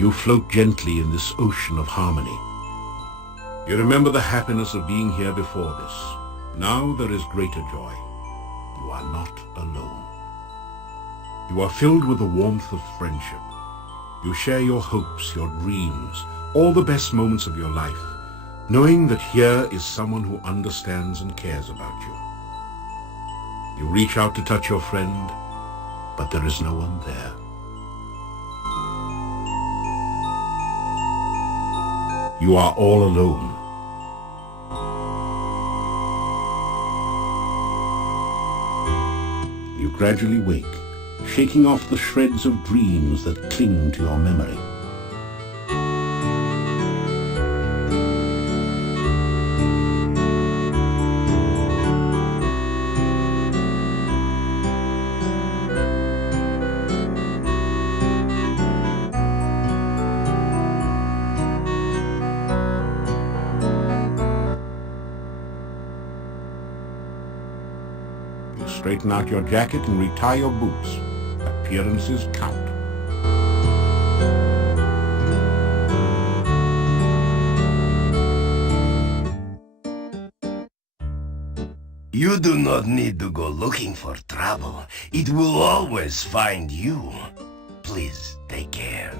You float gently in this ocean of harmony. You remember the happiness of being here before this. Now there is greater joy. You are not alone. You are filled with the warmth of friendship. You share your hopes, your dreams, all the best moments of your life, knowing that here is someone who understands and cares about you. You reach out to touch your friend, but there is no one there. You are all alone. You gradually wake, shaking off the shreds of dreams that cling to your memory. Straighten out your jacket and retie your boots. Appearances count. You do not need to go looking for trouble. It will always find you. Please take care.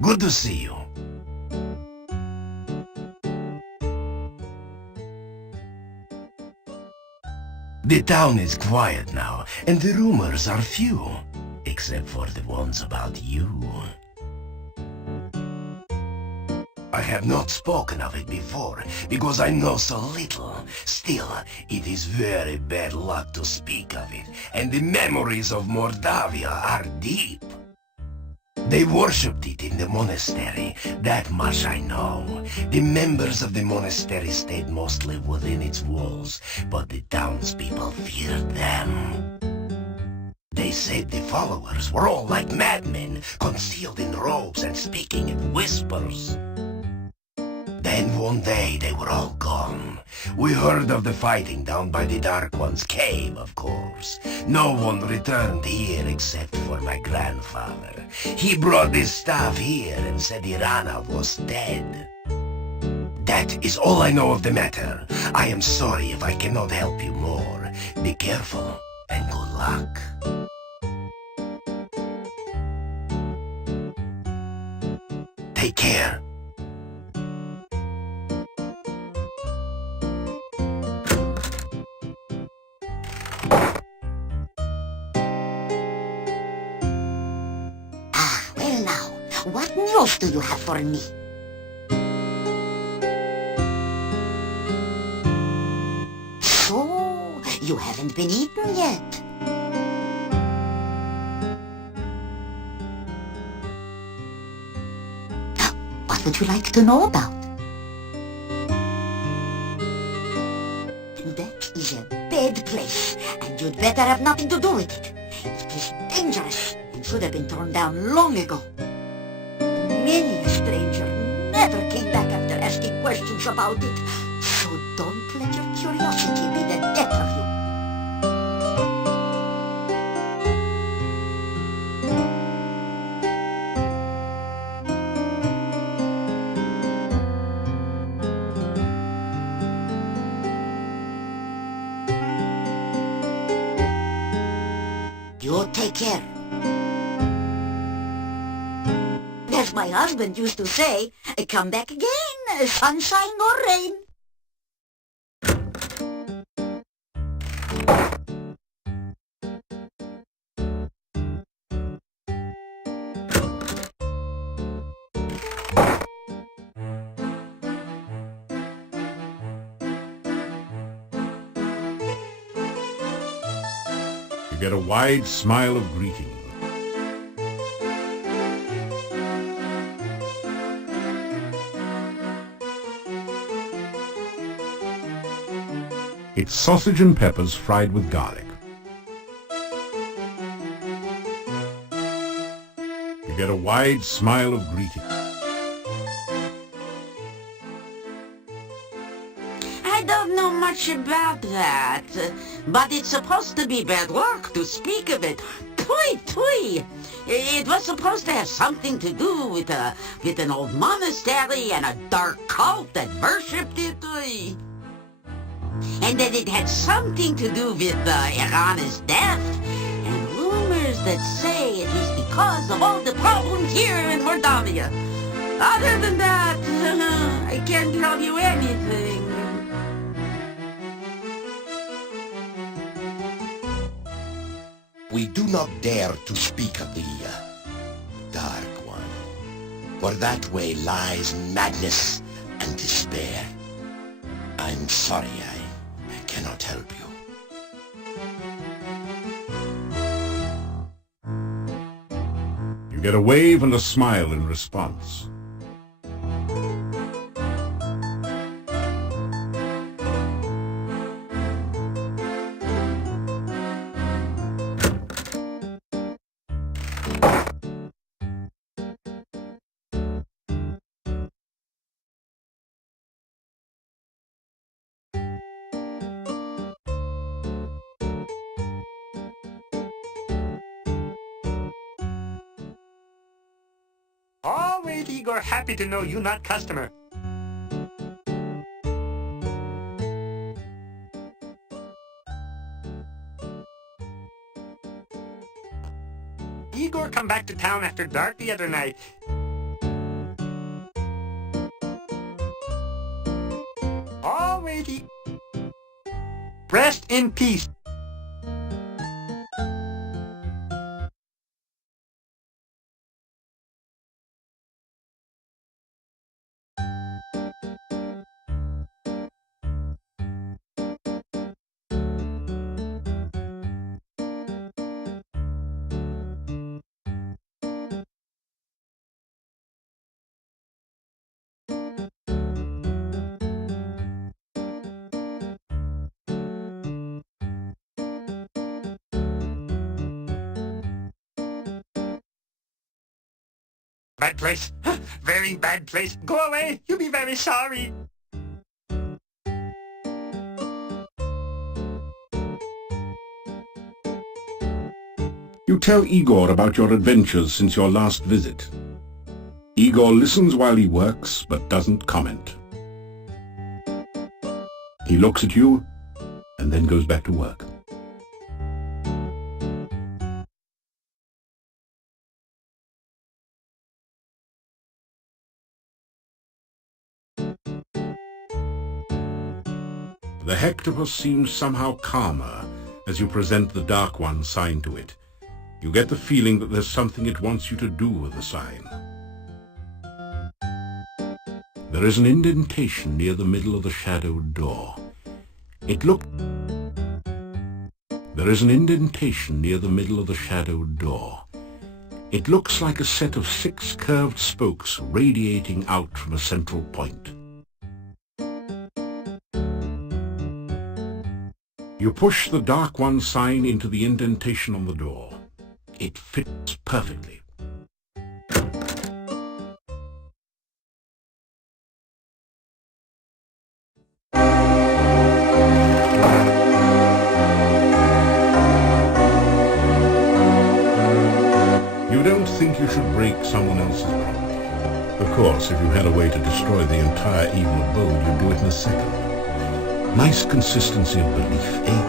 Good to see you. The town is quiet now, and the rumors are few, except for the ones about you. I have not spoken of it before, because I know so little. Still, it is very bad luck to speak of it, and the memories of Mordavia are deep. They worshipped it in the monastery, that much I know. The members of the monastery stayed mostly within its walls, but the townspeople feared them. They said the followers were all like madmen, concealed in robes and speaking in whispers. Then one day they were all gone. We heard of the fighting down by the Dark One's cave, of course. No one returned here except for my grandfather. He brought this staff here and said Irana was dead. That is all I know of the matter. I am sorry if I cannot help you more. Be careful and good luck. Take care. What news do you have for me? So, you haven't been eaten yet. What would you like to know about? That is a bad place, and you'd better have nothing to do with it. It is dangerous and should have been torn down long ago. Many a stranger never came back after asking questions about it, so don't let your curiosity be the death of you. You take care. As my husband used to say, come back again, sunshine or rain. You get a wide smile of greeting. It's sausage and peppers fried with garlic. You get a wide smile of greeting. don't know much about that, but it's supposed to be bad luck to speak of it. Tui, tui! It was supposed to have something to do with an old monastery and a dark cult that worshipped it. Tui. And that it had something to do with Irana's death, and rumors that say it was because of all the problems here in Mordavia. Other than that, I can't tell you anything. We do not dare to speak of the Dark One, for that way lies madness and despair. I'm sorry, I cannot help you. You get a wave and a smile in response. Always, Igor, happy to know you not customer. Igor come back to town after dark the other night. Always, rest in peace. Bad place. Very bad place. Go away. You'll be very sorry. You tell Igor about your adventures since your last visit. Igor listens while he works, but doesn't comment. He looks at you, and then goes back to work. The hectopus seems somehow calmer as you present the Dark One sign to it. You get the feeling that there's something it wants you to do with the sign. There is an indentation near the middle of the shadowed door. There is an indentation near the middle of the shadowed door. It looks like a set of 6 curved spokes radiating out from a central point. You push the Dark One sign into the indentation on the door. It fits perfectly. You don't think you should break someone else's property. Of course, if you had a way to destroy the entire evil abode, you'd do it in a second. Nice consistency of belief, eh?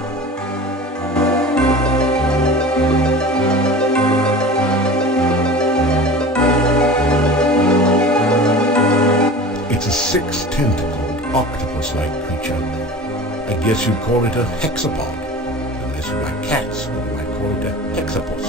It's a 6-tentacled, octopus-like creature. I guess you'd call it a hexapod. Unless you like cats, then you might call it a hexapus.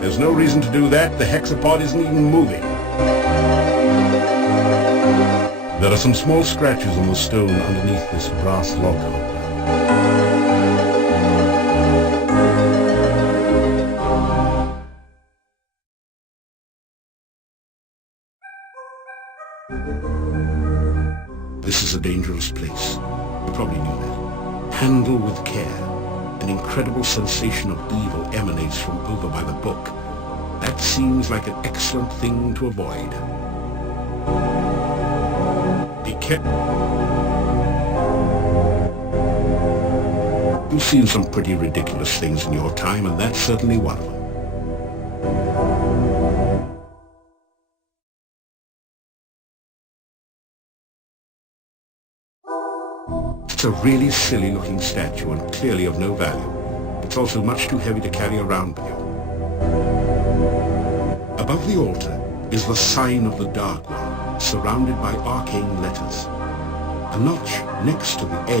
There's no reason to do that. The hexapod isn't even moving. There are some small scratches on the stone underneath this brass log holder. This is a dangerous place. You probably knew that. Handle with care. An incredible sensation of evil emanates from over by the book. That seems like an excellent thing to avoid. Be careful. You've seen some pretty ridiculous things in your time, and that's certainly one of them. It's a really silly-looking statue and clearly of no value. It's also much too heavy to carry around with you. Above the altar is the sign of the Dark One, surrounded by arcane letters. A notch next to the A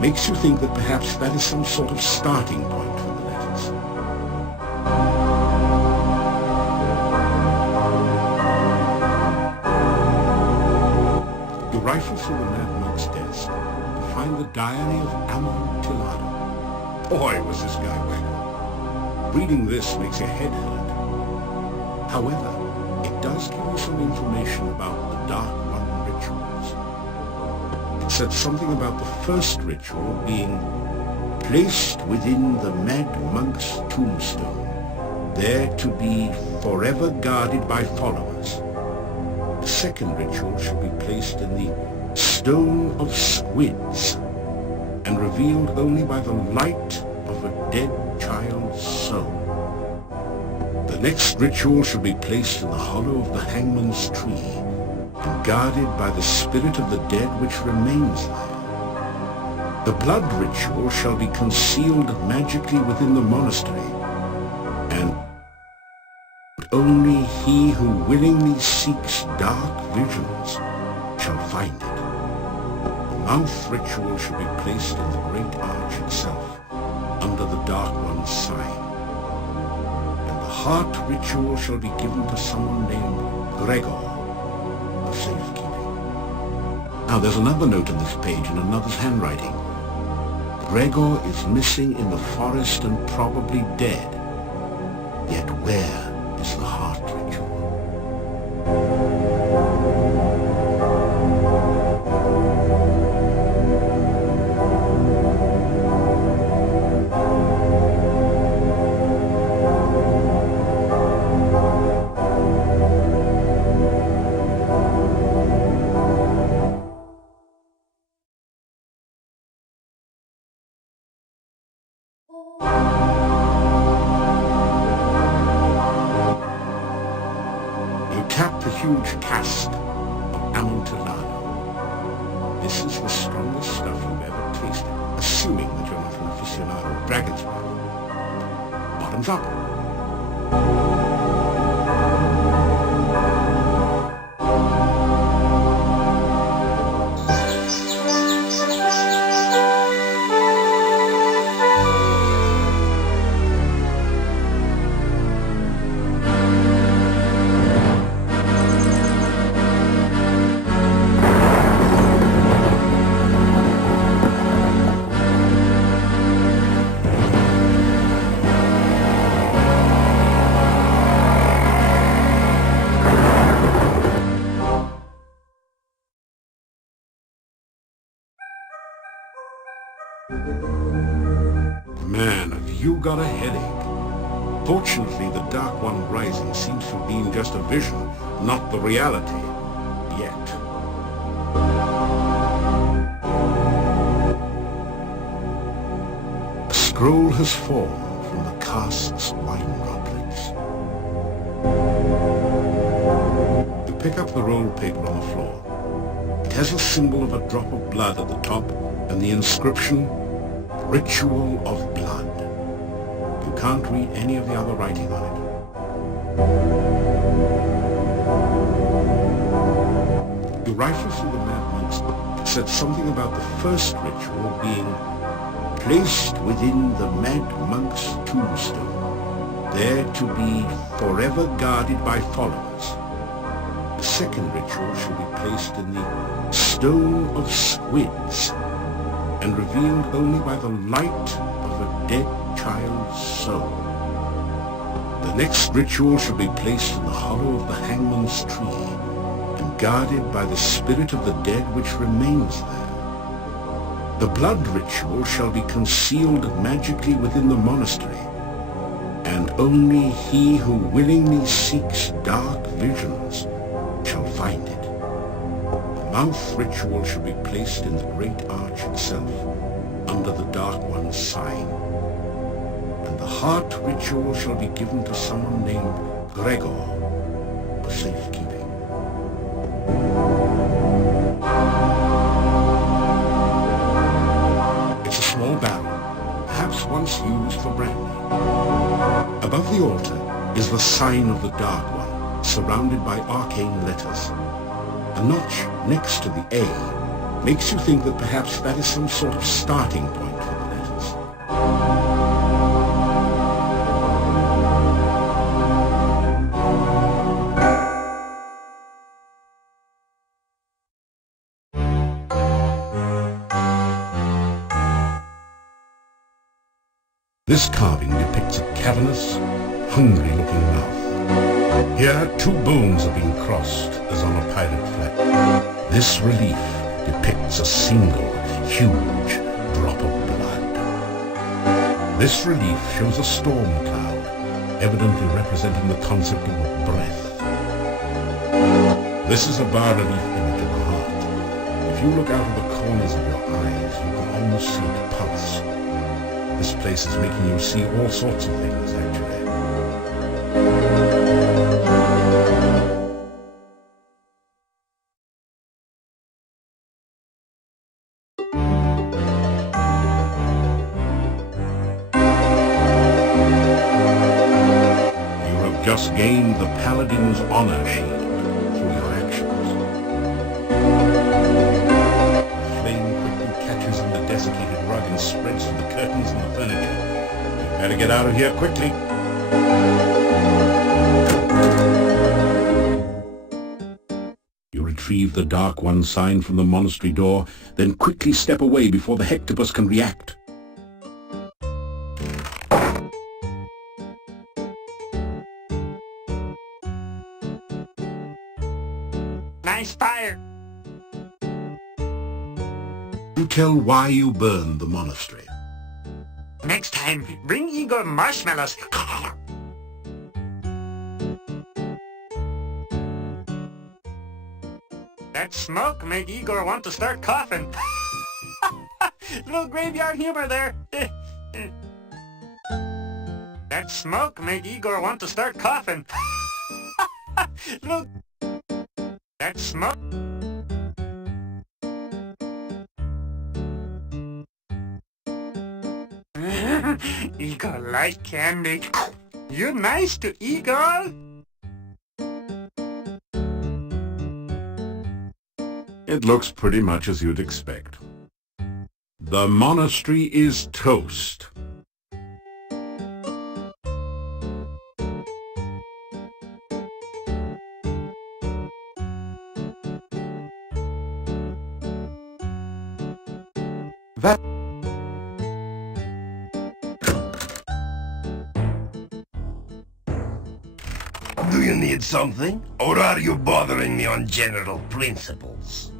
makes you think that perhaps that is some sort of starting point for the letters. You rifle through the Mad Monk's desk and find the diary of Amontillado. Boy, was this guy wacko. Reading this makes your head hurt. However, it does give you some information about the Dark One rituals. It said something about the first ritual being placed within the Mad Monk's tombstone, there to be forever guarded by followers. The second ritual should be placed in the Stone of Squids and revealed only by the light of a dead child's soul. The next ritual should be placed in the hollow of the hangman's tree and guarded by the spirit of the dead which remains there. The blood ritual shall be concealed magically within the monastery, and only he who willingly seeks dark visions shall find it. The mouth ritual should be placed in the great arch itself, under the Dark One's sign. And the heart ritual shall be given to someone named Gregor, of safekeeping. Now there's another note on this page in another's handwriting. Gregor is missing in the forest and probably dead. Yet where is the heart ritual? Tap the huge cask of Amontillado. This is the strongest stuff you've ever tasted, assuming that you're not an aficionado of dragon's blood. Bottoms up. Man, have you got a headache. Fortunately, the Dark One rising seems to have been just a vision, not the reality. Yet. A scroll has fallen from the cask's wine droplets. You pick up the rolled paper on the floor. It has a symbol of a drop of blood at the top and the inscription, Ritual of Blood. You can't read any of the other writing on it. You rifle through the Mad Monk's. It said something about the first ritual being placed within the Mad Monk's tombstone, there to be forever guarded by followers. The second ritual should be placed in the Stone of Squids and revealed only by the light of a dead child's soul. The next ritual should be placed in the hollow of the hangman's tree and guarded by the spirit of the dead which remains there. The blood ritual shall be concealed magically within the monastery, and only he who willingly seeks dark visions shall find it. The mouth ritual shall be placed in the great arch itself, under the Dark One's sign. And the heart ritual shall be given to someone named Gregor for safekeeping. It's a small barrel, perhaps once used for brandy. Above the altar is the sign of the Dark One, surrounded by arcane letters. A notch next to the A makes you think that perhaps that is some sort of starting point for the letters. This carving depicts a cavernous, hungry-looking mouth. Here, two bones are being crossed as on a pirate flag. This relief depicts a single, huge drop of blood. This relief shows a storm cloud, evidently representing the concept of a breath. This is a bas-relief image of a heart. If you look out of the corners of your eyes, you can almost see it pulse. This place is making you see all sorts of things, actually. You have just gained the Paladin's Honor Shield through your actions. Flame quickly catches in the desiccated rug and spreads to the curtains and the furniture. You better get out of here quickly. You retrieve the Dark One sign from the monastery door, then quickly step away before the Hectopus can react. Nice fire. You tell why you burned the monastery. Next time, bring Igor marshmallows. That smoke made Igor want to start coughing. Little graveyard humor there. That smoke made Igor want to start coughing. Little... That smoke... Igor like candy. You're nice to Igor. It looks pretty much as you'd expect. The monastery is toast. That Do you need something? Or are you bothering me on general principles?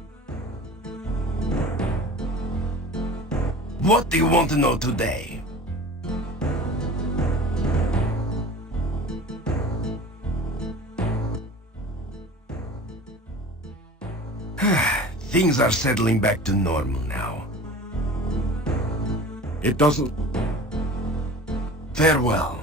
What do you want to know today? Things are settling back to normal now. it doesn't... Farewell.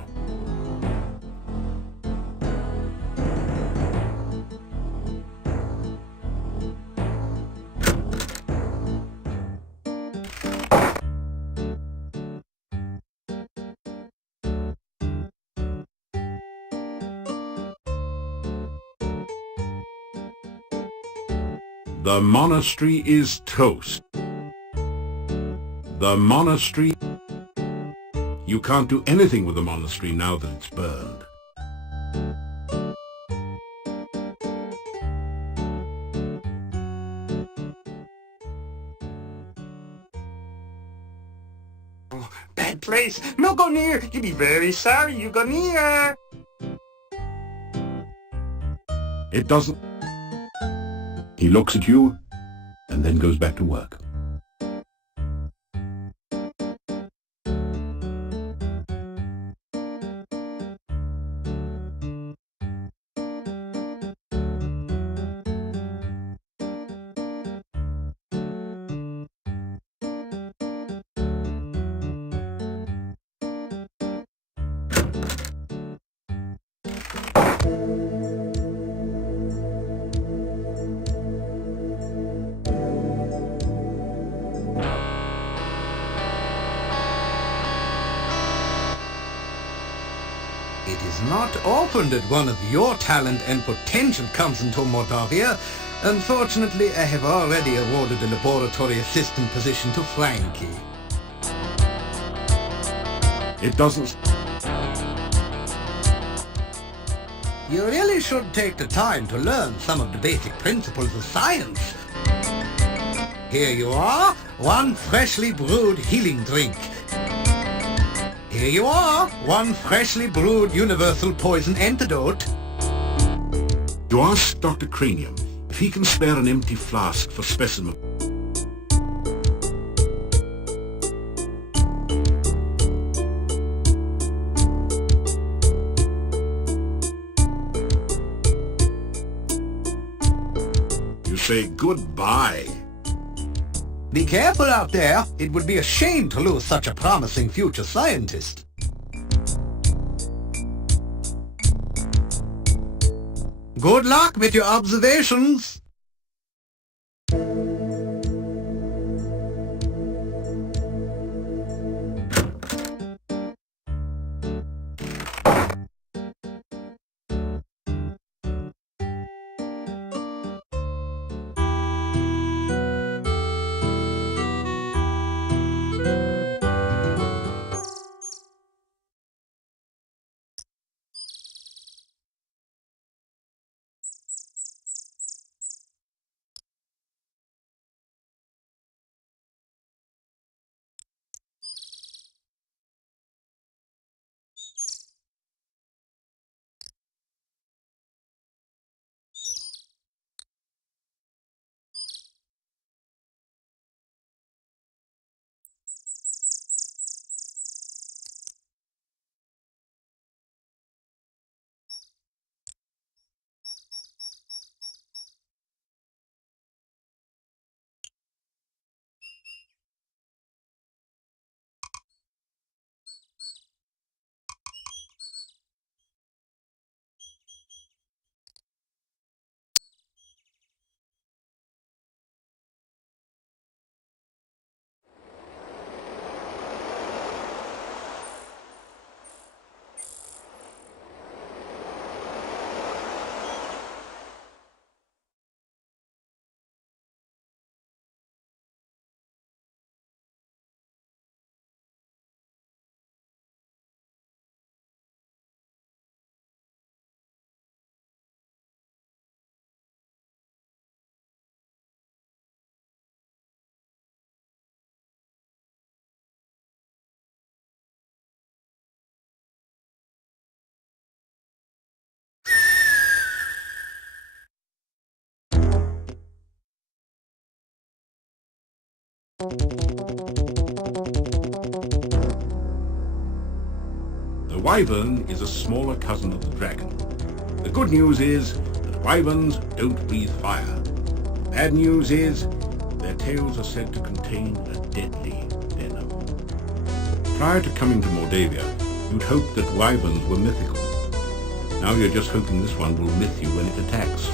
The monastery is toast. The monastery... You can't do anything with the monastery now that it's burned. Oh, bad place. No go near. You'll be very sorry you go near. It doesn't... He looks at you and then goes back to work. It is not often that one of your talent and potential comes into Moldavia. Unfortunately, I have already awarded the laboratory assistant position to Frankie. It doesn't... You really should take the time to learn some of the basic principles of science. Here you are, one freshly brewed healing drink. Here you are, one freshly brewed universal poison antidote. You ask Dr. Cranium if he can spare an empty flask for specimen. You say goodbye. Be careful out there. It would be a shame to lose such a promising future scientist. Good luck with your observations. The wyvern is a smaller cousin of the dragon. The good news is that wyverns don't breathe fire. The bad news is their tails are said to contain a deadly venom. Prior to coming to Moldavia, you'd hoped that wyverns were mythical. Now you're just hoping this one will myth you when it attacks.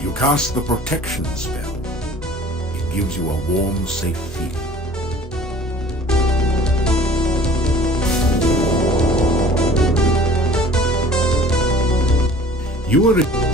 You cast the protection spell. It gives you a warm, safe feeling. You are...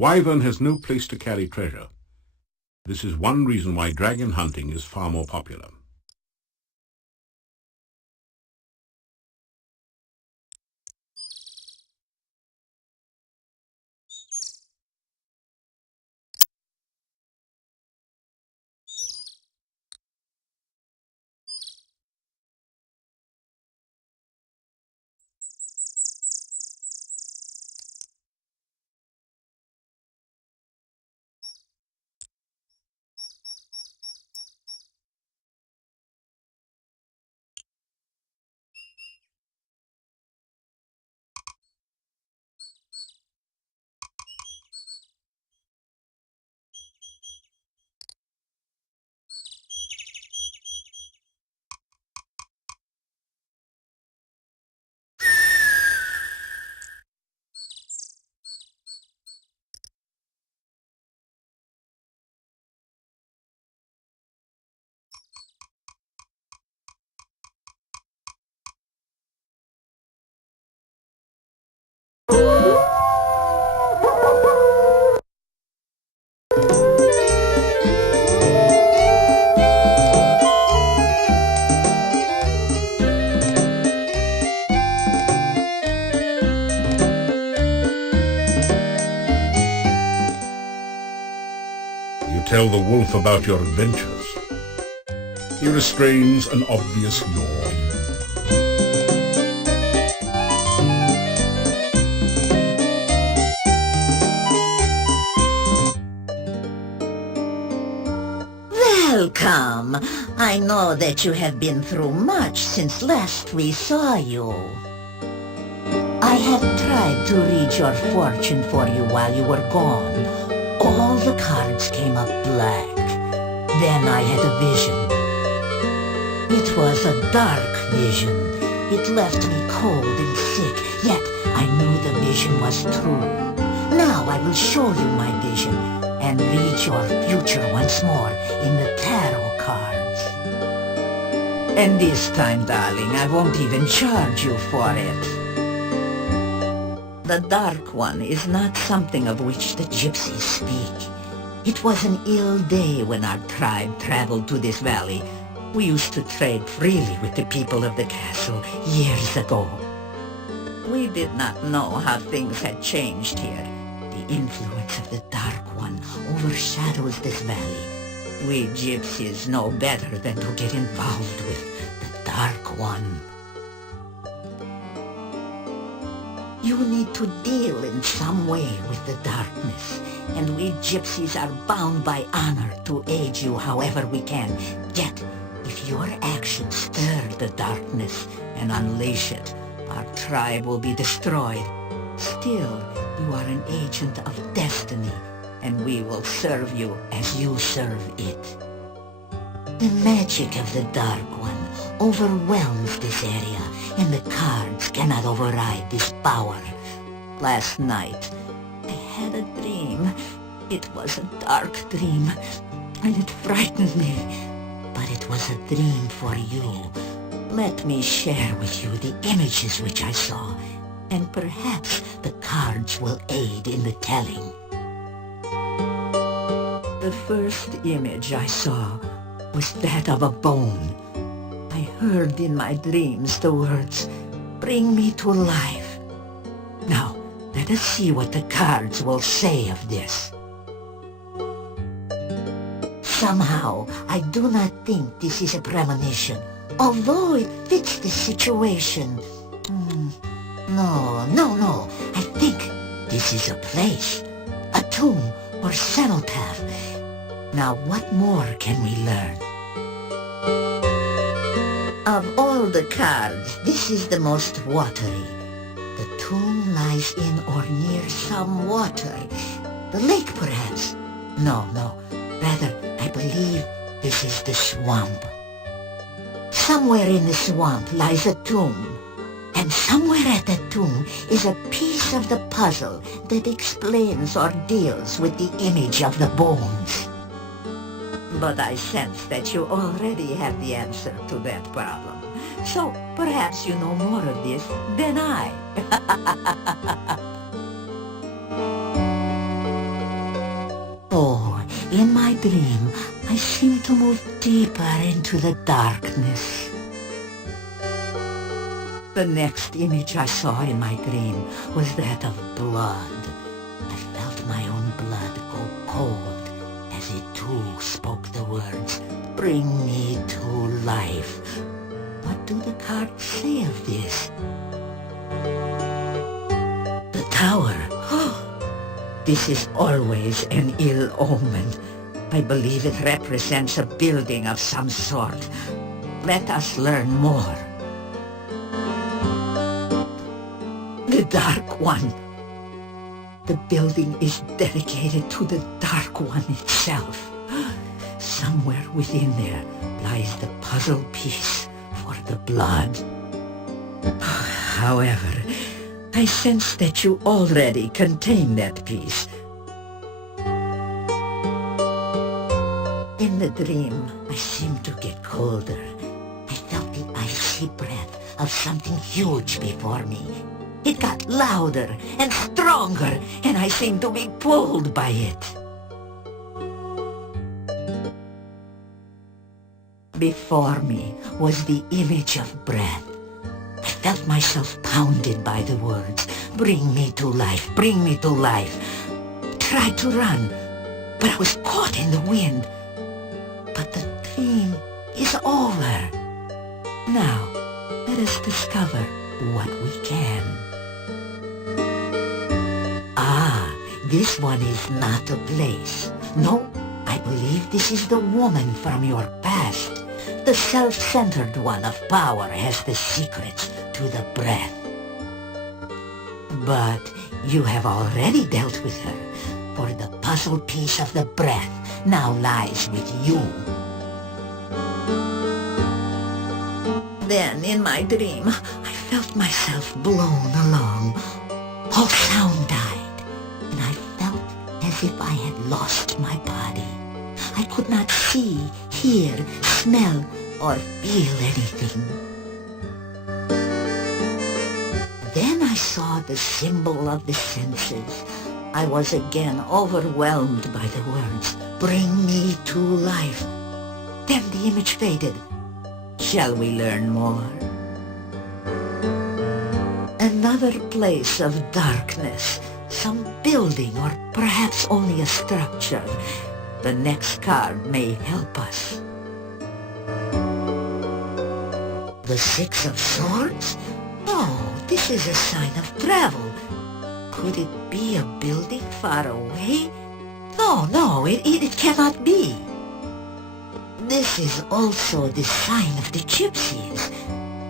wyvern has no place to carry treasure. This is one reason why dragon hunting is far more popular. You tell the wolf about your adventures. He restrains an obvious yawn. Welcome. I know that you have been through much since last we saw you. I have tried to read your fortune for you while you were gone. All the cards came up black. Then I had a vision. It was a dark vision. It left me cold and sick, yet I knew the vision was true. Now I will show you my vision and read your future once more in the tarot cards. And this time, darling, I won't even charge you for it. The Dark One is not something of which the gypsies speak. It was an ill day when our tribe traveled to this valley. We used to trade freely with the people of the castle years ago. We did not know how things had changed here. The influence of the Dark One overshadows this valley. We gypsies know better than to get involved with the Dark One. You need to deal in some way with the darkness, and we gypsies are bound by honor to aid you however we can. Yet, if your actions stir the darkness and unleash it, our tribe will be destroyed. Still, you are an agent of destiny, and we will serve you as you serve it. The magic of the Dark One overwhelms this area, and the cards cannot override this power. Last night, I had a dream. It was a dark dream, and it frightened me. But it was a dream for you. Let me share with you the images which I saw, and perhaps the cards will aid in the telling. The first image I saw was that of a bone. I heard in my dreams the words, "Bring me to life." Now, let us see what the cards will say of this. Somehow, I do not think this is a premonition, although it fits the situation. No. I think this is a place, a tomb or cenotaph. Now, what more can we learn? Of all the cards, this is the most watery. The tomb lies in or near some water. The lake, perhaps? No. Rather, I believe this is the swamp. Somewhere in the swamp lies a tomb. And somewhere at that tomb is a piece of the puzzle that explains or deals with the image of the bones. But I sense that you already have the answer to that problem. So perhaps you know more of this than I. In my dream, I seemed to move deeper into the darkness. The next image I saw in my dream was that of blood. I felt my own blood go cold as it too spoke the words, "Bring me to life." What do the cards say of this? The tower. This is always an ill omen. I believe it represents a building of some sort. Let us learn more. The Dark One. The building is dedicated to the Dark One itself. Somewhere within there lies the puzzle piece for the blood. However, I sense that you already contain that piece. In the dream, I seemed to get colder. I felt the icy breath of something huge before me. It got louder and stronger, and I seemed to be pulled by it. Before me was the image of breath. I felt myself pounded by the words, "Bring me to life, bring me to life." Tried to run, but I was caught in the wind. But the dream is over. Now, let us discover what we can. This one is not a place. No, I believe this is the woman from your past. The self-centered one of power has the secrets to the breath. But you have already dealt with her, for the puzzle piece of the breath now lies with you. Then, in my dream, I felt myself blown along. All sound died, and I felt as if I had lost my body. I could not see, hear, smell, or feel anything. Then I saw the symbol of the senses. I was again overwhelmed by the words, "Bring me to life." Then the image faded. Shall we learn more? Another place of darkness, some building or perhaps only a structure. The next card may help us. The Six of Swords? Oh, this is a sign of travel. Could it be a building far away? No, it cannot be. This is also the sign of the gypsies.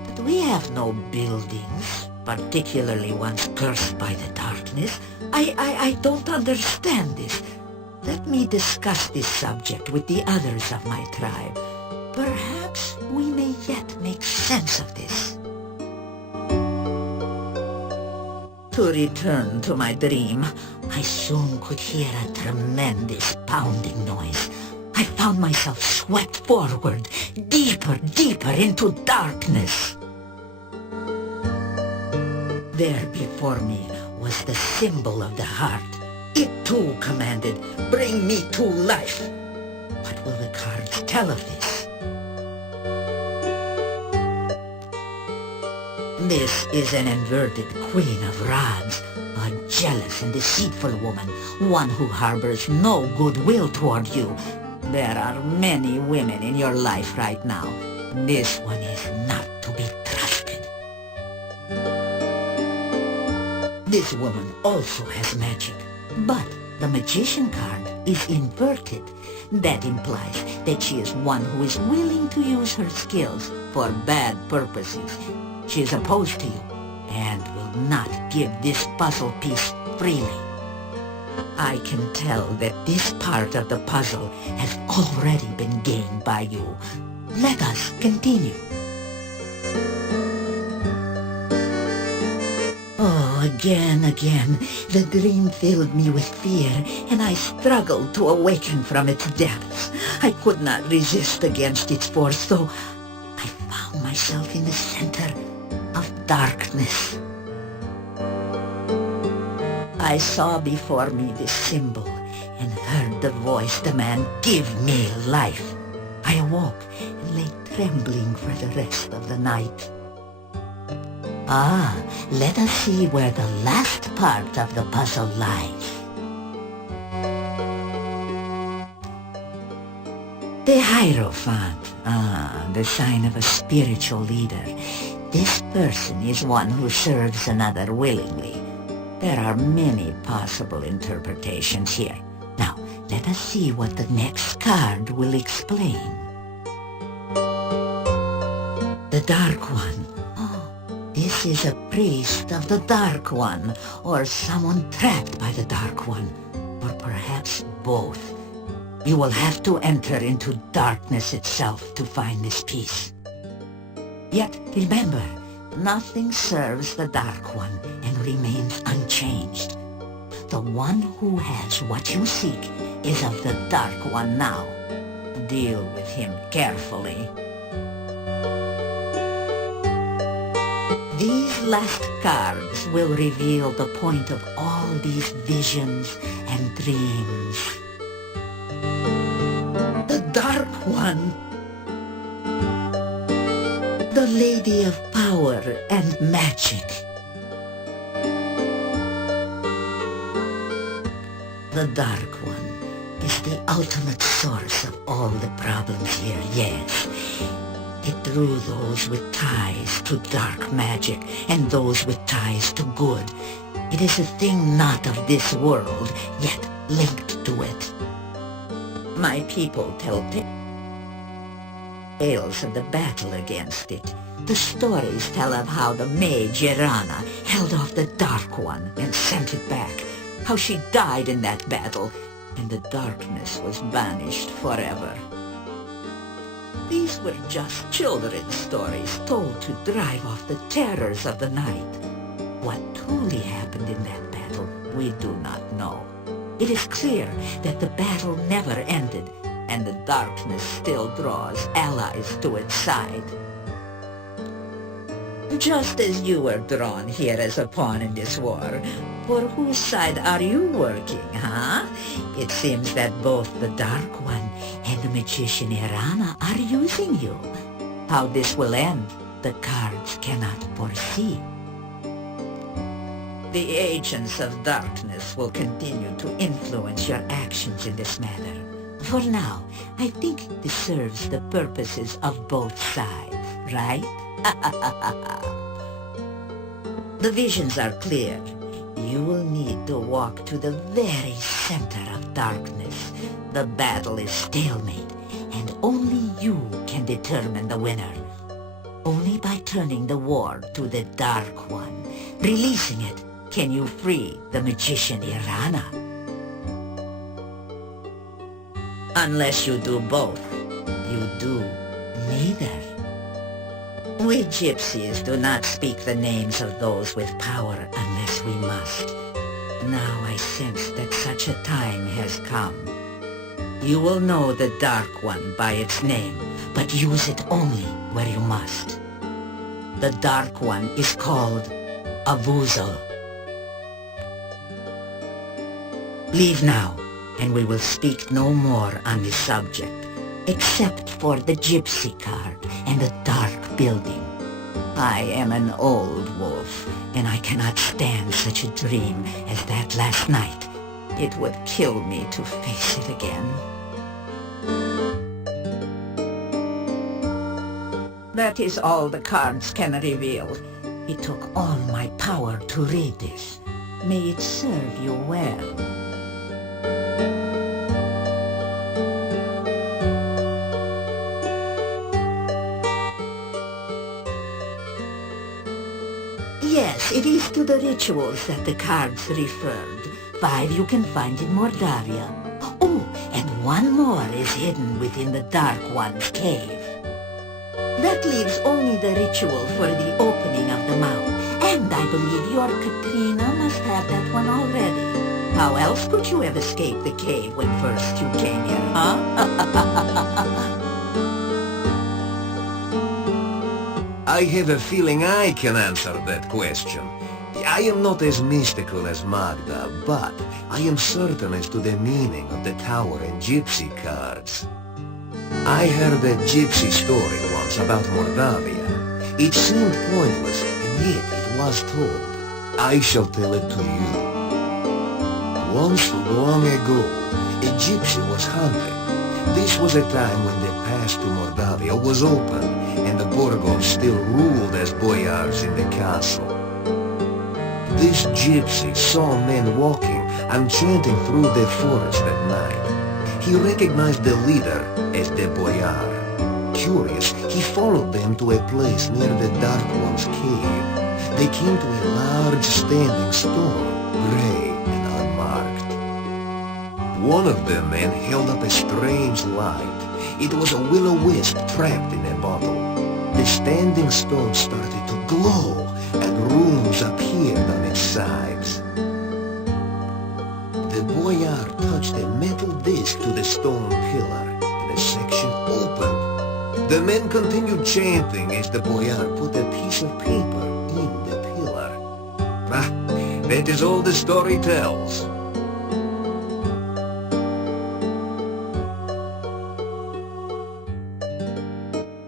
But we have no buildings, particularly ones cursed by the darkness. I don't understand this. Let me discuss this subject with the others of my tribe. Perhaps we may yet make sense of this. To return to my dream, I soon could hear a tremendous pounding noise. I found myself swept forward, deeper into darkness. There before me was the symbol of the heart. It too commanded, "Bring me to life." What will the cards tell of this? This is an inverted Queen of Rods, a jealous and deceitful woman, one who harbors no goodwill toward you. There are many women in your life right now. This one is not to be trusted. This woman also has magic, but the magician card is inverted. That implies that she is one who is willing to use her skills for bad purposes. She is opposed to you and will not give this puzzle piece freely. I can tell that this part of the puzzle has already been gained by you. Let us continue. Oh, again, the dream filled me with fear, and I struggled to awaken from its depths. I could not resist against its force, so I found myself in the center of darkness. I saw before me this symbol and heard heard the voice demand, "Give me life." I awoke and lay trembling for the rest of the night. Ah, let us see where the last part of the puzzle lies. The Hierophant. The sign of a spiritual leader. This person is one who serves another willingly. There are many possible interpretations here. Now, let us see what the next card will explain. The Dark One. Oh, this is a priest of the Dark One, or someone trapped by the Dark One, or perhaps both. You will have to enter into darkness itself to find this piece. Yet, remember, nothing serves the Dark One and remains unchanged. The one who has what you seek is of the Dark One now. Deal with him carefully. These last cards will reveal the point of all these visions and dreams. The Dark One. The Lady of Power and Magic. The Dark One is the ultimate source of all the problems here, yes. It drew those with ties to dark magic and those with ties to good. It is a thing not of this world, yet linked to it. My people tell tales of the battle against it. The stories tell of how the mage Irana held off the Dark One and sent it back. How she died in that battle, and the darkness was banished forever. These were just children's stories told to drive off the terrors of the night. What truly happened in that battle, we do not know. It is clear that the battle never ended, and the darkness still draws allies to its side. Just as you were drawn here as a pawn in this war, for whose side are you working, huh? It seems that both the Dark One and the magician Irana are using you. How this will end, the cards cannot foresee. The agents of darkness will continue to influence your actions in this matter. For now, I think this serves the purposes of both sides, right? The visions are clear. You will need to walk to the very center of darkness. The battle is stalemate, and only you can determine the winner. Only by turning the war to the Dark One, releasing it, can you free the magician Irana. Unless you do both, you do neither. We gypsies do not speak the names of those with power unless we must. Now I sense that such a time has come. You will know the Dark One by its name, but use it only where you must. The Dark One is called Avuzel. Leave now, and we will speak no more on this subject, except for the gypsy card and the dark building. I am an old wolf, and I cannot stand such a dream as that last night. It would kill me to face it again. That is all the cards can reveal. It took all my power to read this. May it serve you well. Yes, it is to the rituals that the cards referred. 5 you can find in Mordavia. Oh, and one more is hidden within the Dark One's cave. That leaves only the ritual for the opening of the mouth. And I believe your Katrina must have that one already. How else could you have escaped the cave when first you came here, huh? I have a feeling I can answer that question. I am not as mystical as Magda, but I am certain as to the meaning of the tower and gypsy cards. I heard a gypsy story once about Moldavia. It seemed pointless, and yet it was told. I shall tell it to you. Once long ago, a gypsy was hunting. This was a time when the pass to Moldavia was open, and the Borgos still ruled as boyars in the castle. This gypsy saw men walking and chanting through the forest at night. He recognized the leader as the boyar. Curious, he followed them to a place near the Dark One's cave. They came to a large standing stone, gray and unmarked. One of the men held up a strange light. It was a will-o-wisp trapped in a bottle. The standing stone started to glow, and runes appeared on its sides. The boyar touched a metal disc to the stone pillar, and a section opened. The men continued chanting as the boyar put a piece of paper in the pillar. Ah, that is all the story tells.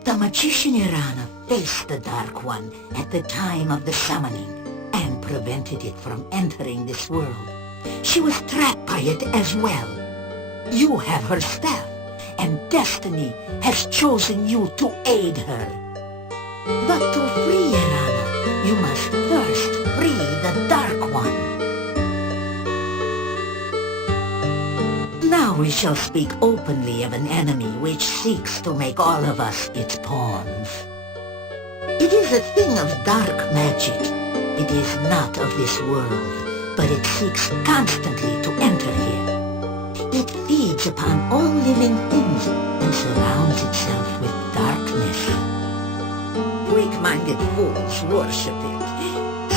The magician Irana faced the Dark One at the time of the summoning and prevented it from entering this world. She was trapped by it as well. You have her staff, and destiny has chosen you to aid her. But to free Irana, you must first free the Dark One. Now we shall speak openly of an enemy which seeks to make all of us its pawns. It is a thing of dark magic. It is not of this world, but it seeks constantly to enter here. It feeds upon all living things and surrounds itself with darkness. Weak-minded fools worship it,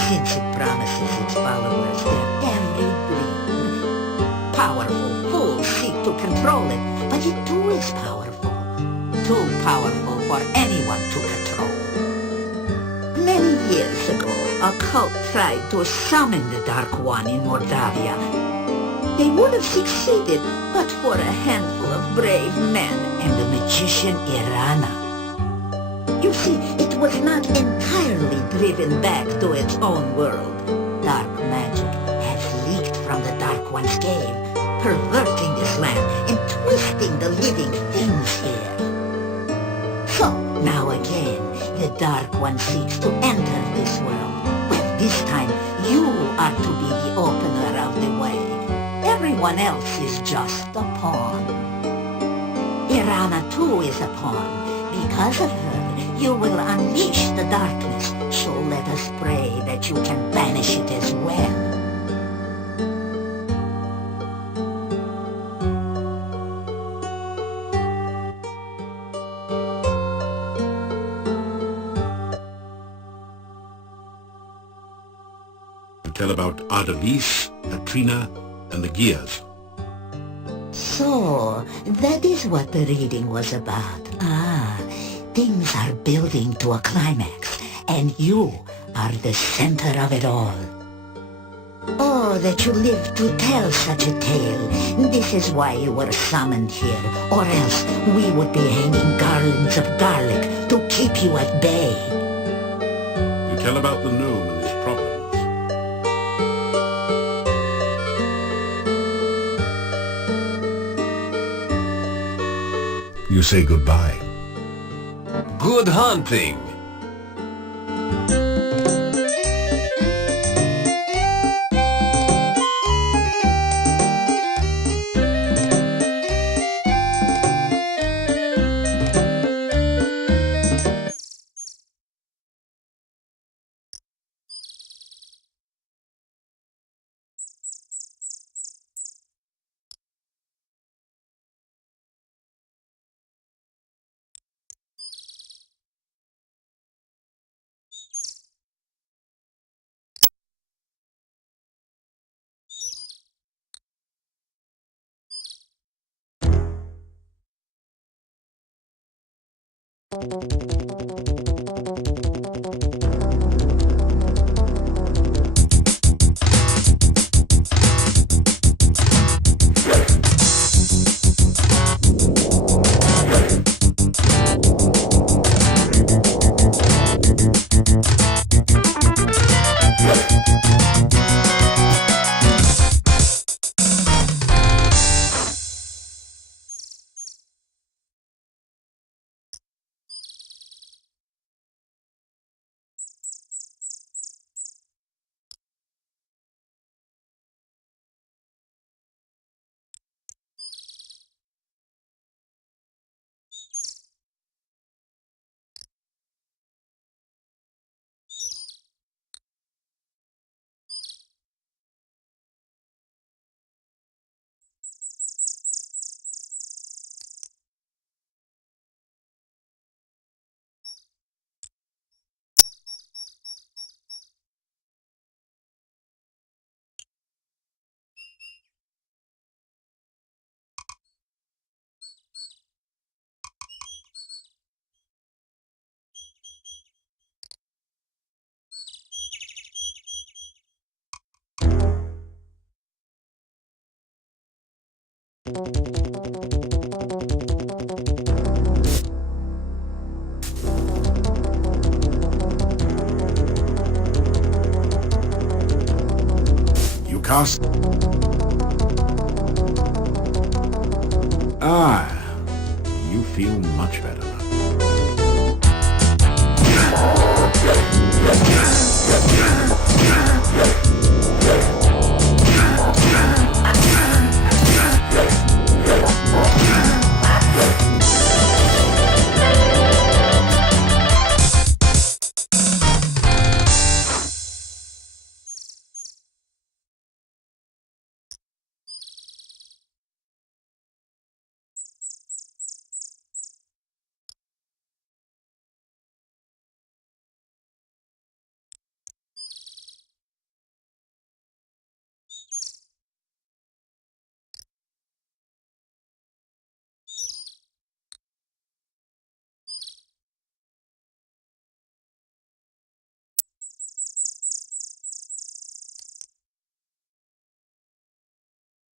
since it promises its followers their every dream. Powerful fools seek to control it, but it too is powerful. Too powerful for anyone to control. Many years ago, a cult tried to summon the Dark One in Moldavia. They would have succeeded, but for a handful of brave men and the magician Irana. You see, it was not entirely driven back to its own world. Dark magic has leaked from the Dark One's cave, perverting this land and twisting the living things here. So, now again, the Dark One seeks to enter this world. Well, this time, you are to be the opener of the way. Everyone else is just a pawn. Irana too is a pawn. Because of her, you will unleash the darkness, so let us pray that you can banish it as well. Tell about Ch.13, Katrina, and the gears. So, that is what the reading was about. Ah, things are building to a climax, and you are the center of it all. Oh, that you lived to tell such a tale. This is why you were summoned here, or else we would be hanging garlands of garlic to keep you at bay. You tell about the gnome and his problems. You say goodbye. Good hunting! You cast... Ah, you feel much better now.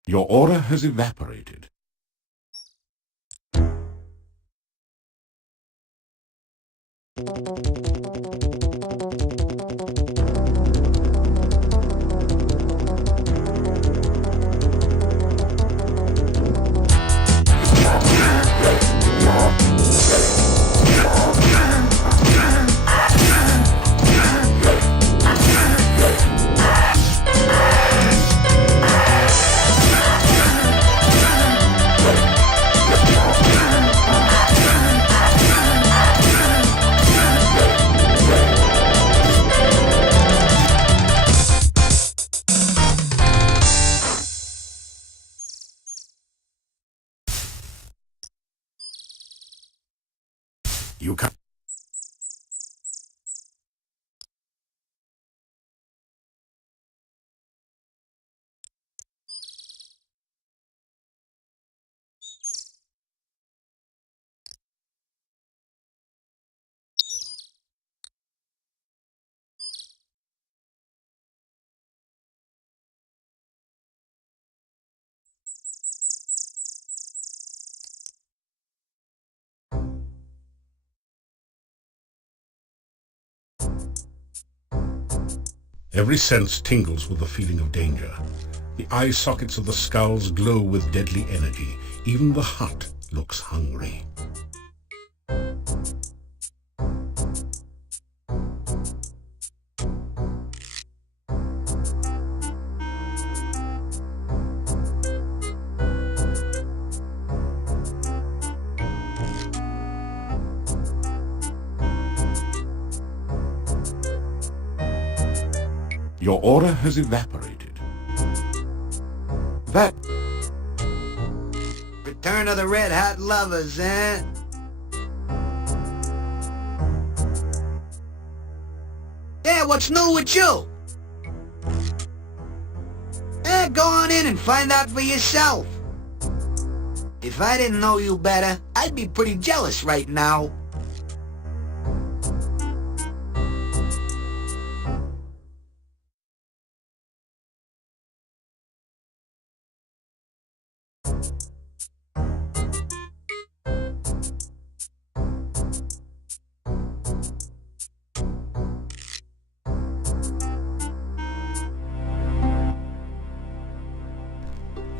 Your aura has evaporated. You can... Every sense tingles with the feeling of danger. The eye sockets of the skulls glow with deadly energy. Even the hut looks hungry. Your aura has evaporated. That... Return of the Red Hot Lovers, eh? Yeah, what's new with you? Go on in and find out for yourself. If I didn't know you better, I'd be pretty jealous right now.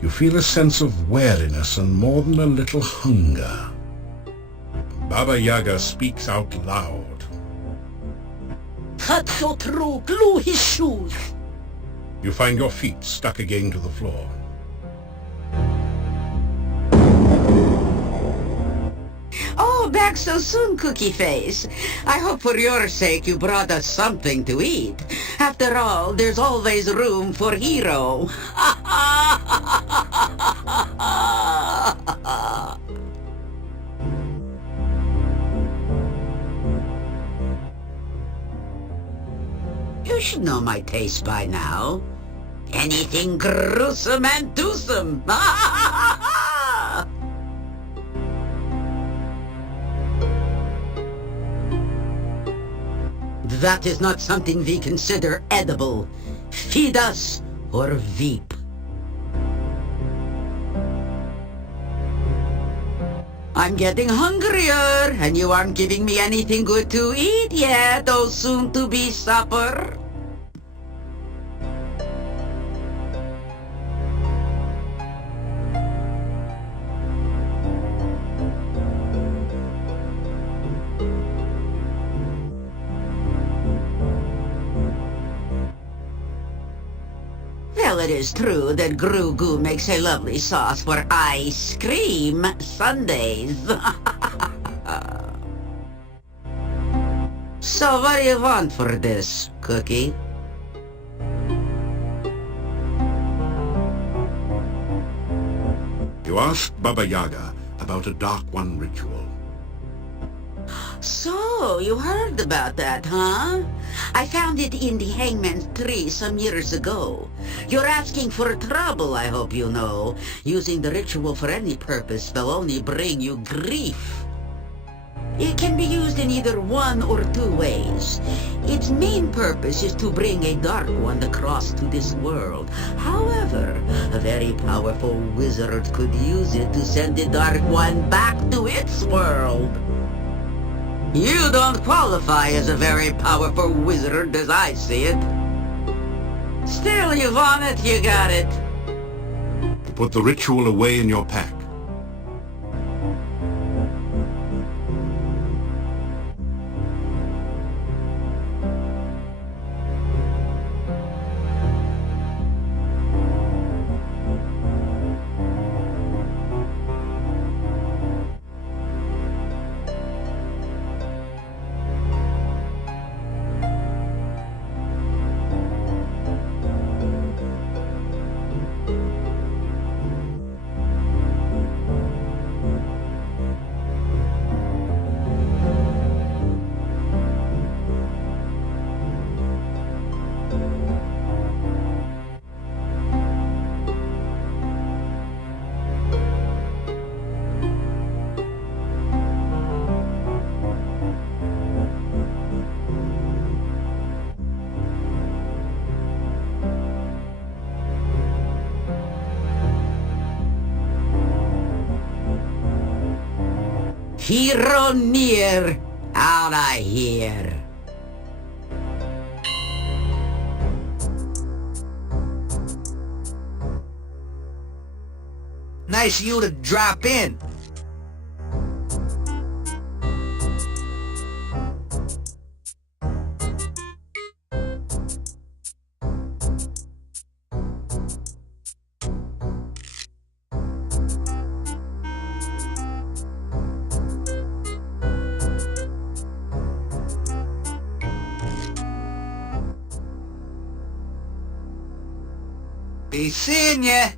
You feel a sense of weariness and more than a little hunger. Baba Yaga speaks out loud. That's so true. Glue his shoes. You find your feet stuck again to the floor. Oh, back so soon, Cookie Face. I hope for your sake you brought us something to eat. After all, there's always room for Hero. You should know my taste by now. Anything gruesome and twosome. That is not something we consider edible. Feed us or weep. I'm getting hungrier, and you aren't giving me anything good to eat yet, oh soon-to-be supper. Well, it is true that Gru makes a lovely sauce for ice cream sundaes. So what do you want for this, Cookie? You asked Baba Yaga about a Dark One ritual. So, you heard about that, huh? I found it in the hangman's tree some years ago. You're asking for trouble, I hope you know. Using the ritual for any purpose will only bring you grief. It can be used in either one or two ways. Its main purpose is to bring a Dark One across to this world. However, a very powerful wizard could use it to send the Dark One back to its world. You don't qualify as a very powerful wizard as I see it. Still, you want it, you got it. Put the ritual away in your pack. Hero near, out I hear. Nice of you to drop in. Be seeing ya.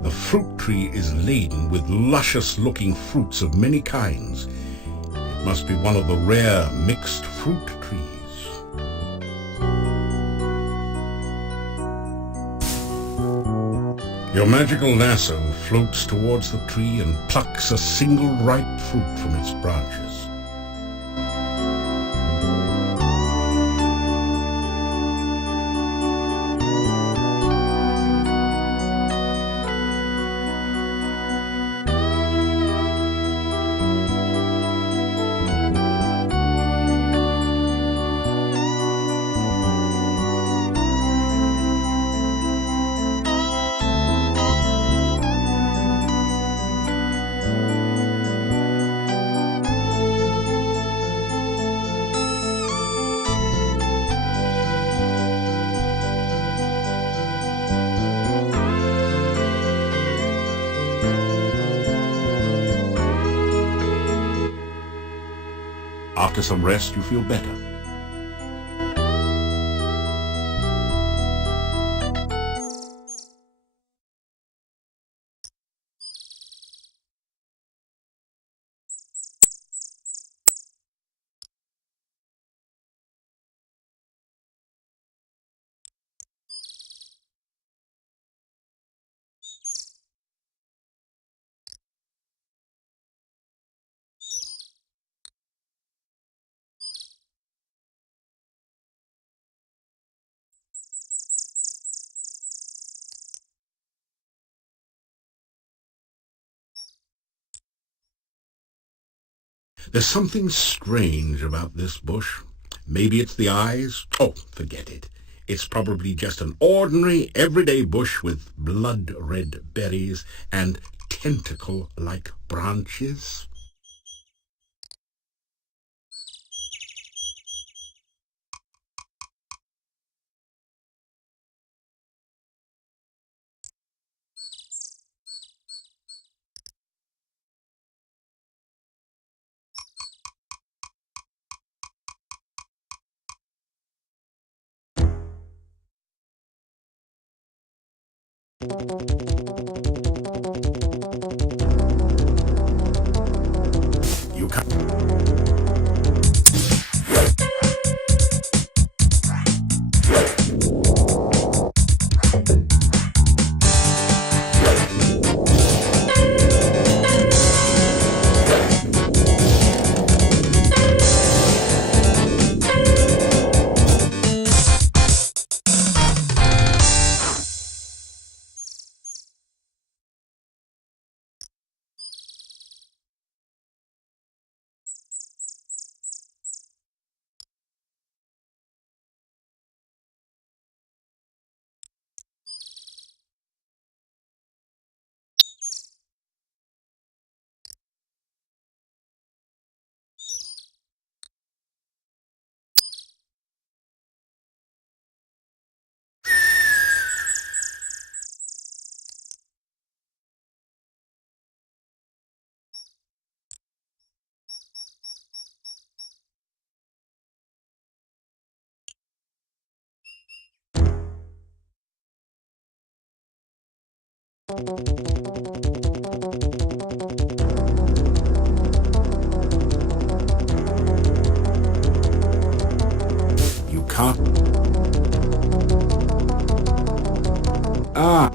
The fruit tree is laden with luscious-looking fruits of many kinds. It must be one of the rare mixed fruit trees. Your magical lasso floats towards the tree and plucks a single ripe fruit from its branches. After some rest, you feel better. There's something strange about this bush. Maybe it's the eyes. Oh, forget it. It's probably just an ordinary, everyday bush with blood-red berries and tentacle-like branches. You can You can't. Ah.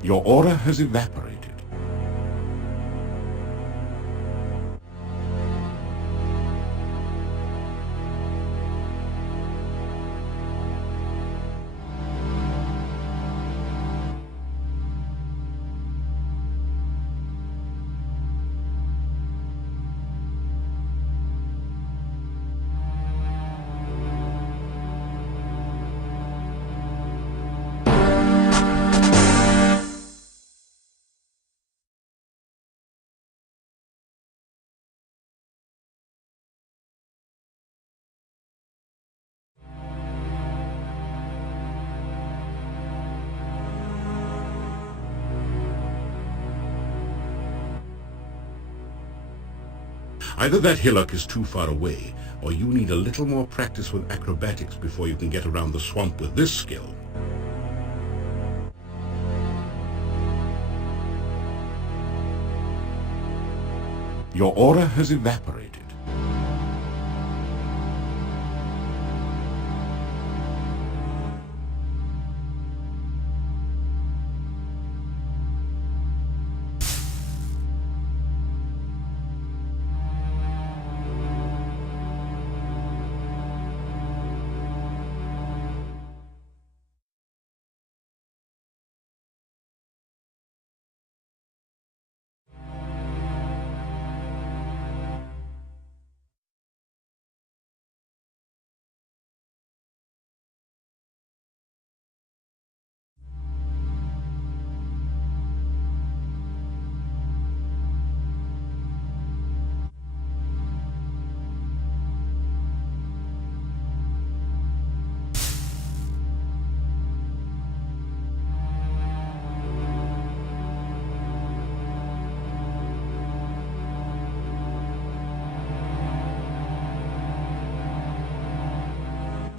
Your aura has evaporated. Either that hillock is too far away, or you need a little more practice with acrobatics before you can get around the swamp with this skill. Your aura has evaporated.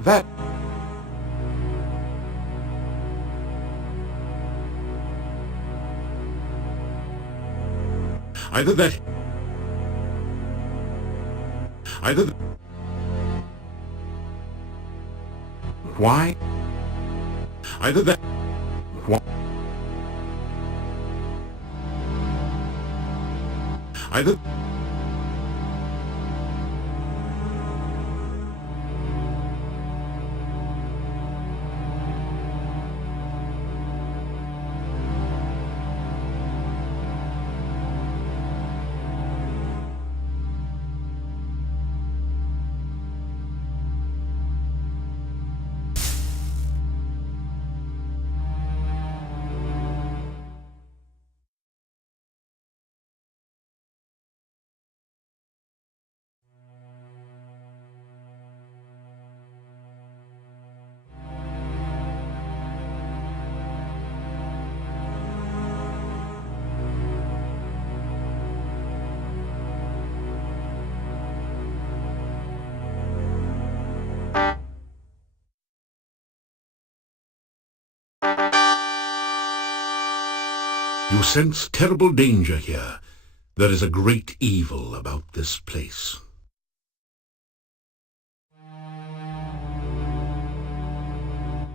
That... Either that... Either... Why? Either that... Why? Either... You sense terrible danger here. There is a great evil about this place.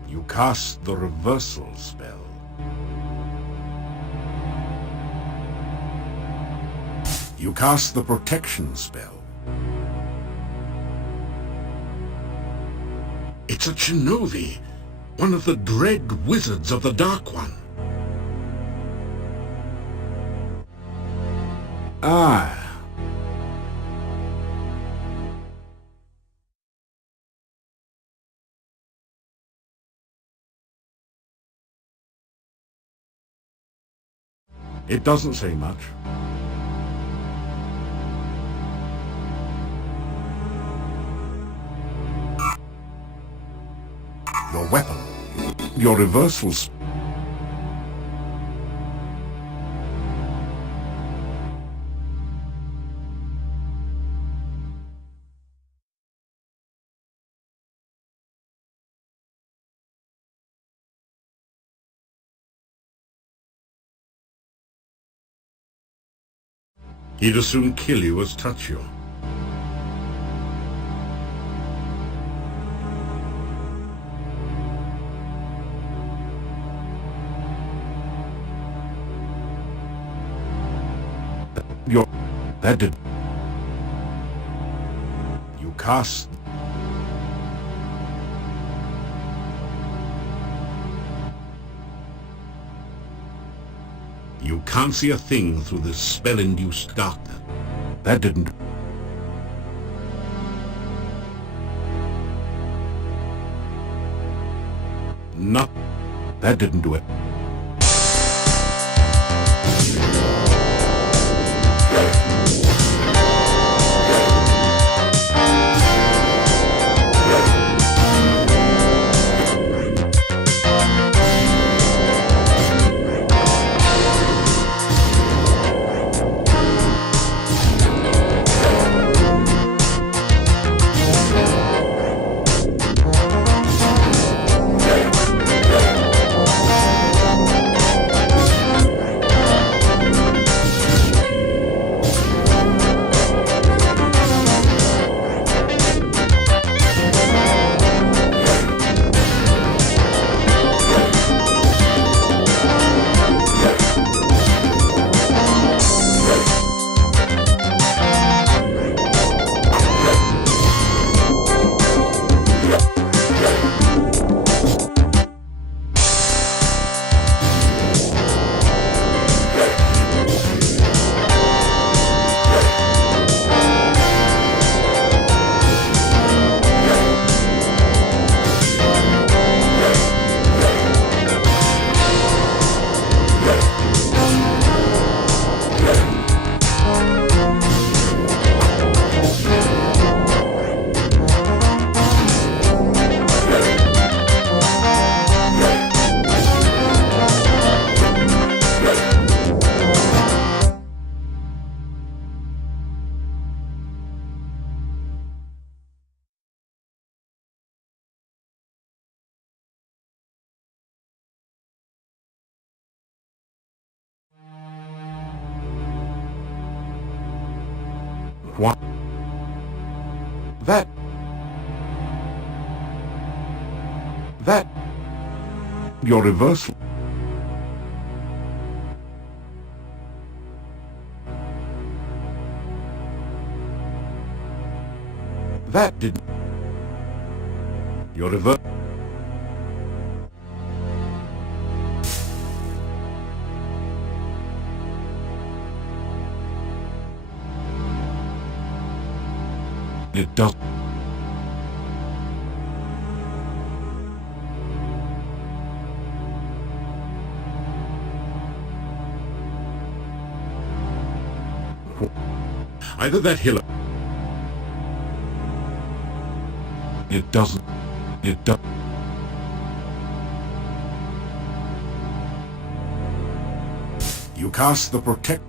You cast the reversal spell. You cast the protection spell. It's a Ch.13, one of the dread wizards of the Dark One. Ah. It doesn't say much. Your weapon, your reversals. He'd as soon kill you as touch you. That did... You cast... You can't see a thing through this spell-induced darkness. That didn't... Not... That didn't do it. What? That your reversal. That didn't. Your reverse. It does. Either that hill. It doesn't. It does. You cast the protect.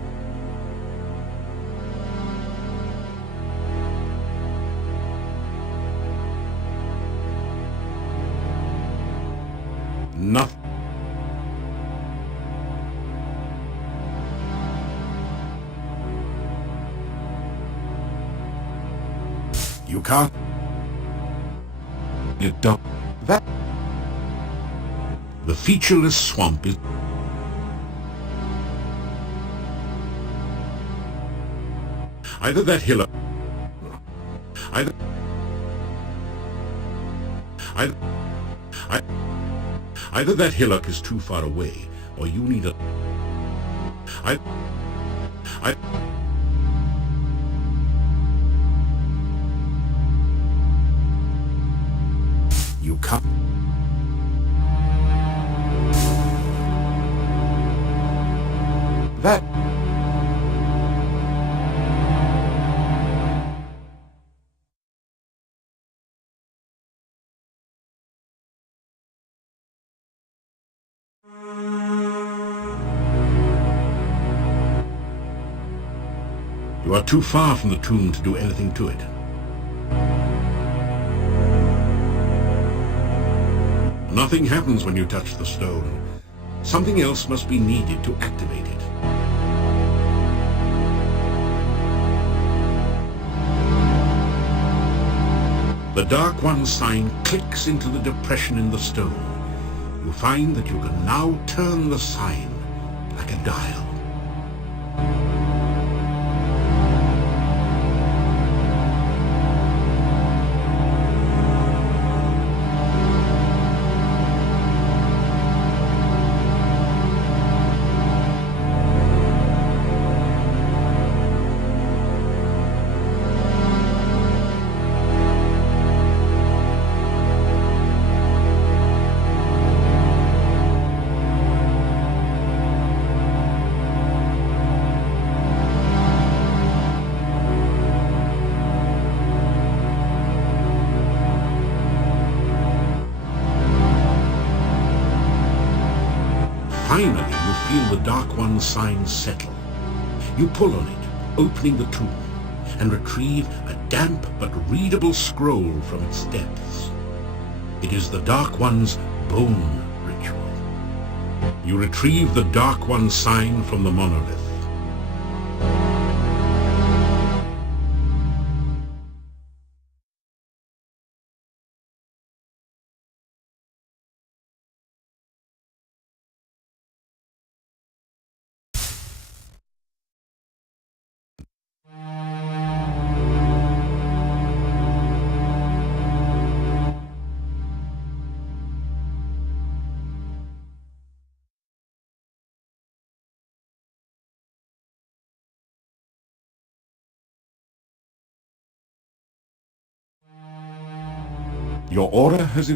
Nothing. You can't. It does. That. The featureless swamp is. Either that hill. Either. Either that hillock is too far away, or you need a... You can't... That... You are too far from the tomb to do anything to it. Nothing happens when you touch the stone. Something else must be needed to activate it. The Dark One's sign clicks into the depression in the stone. You find that you can now turn the sign like a dial. Finally, you feel the Dark One's sign settle. You pull on it, opening the tomb, and retrieve a damp but readable scroll from its depths. It is the Dark One's bone ritual. You retrieve the Dark One's sign from the monolith. Your aura has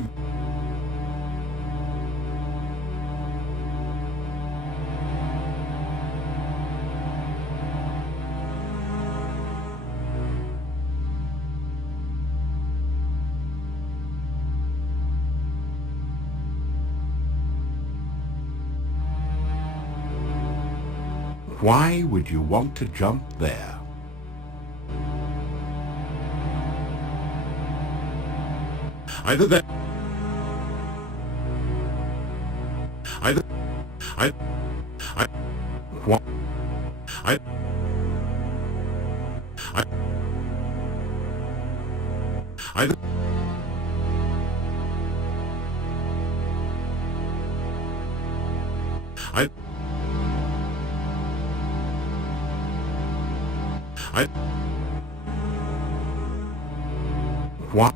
Why would you want to jump there? Either that... I... Either... What?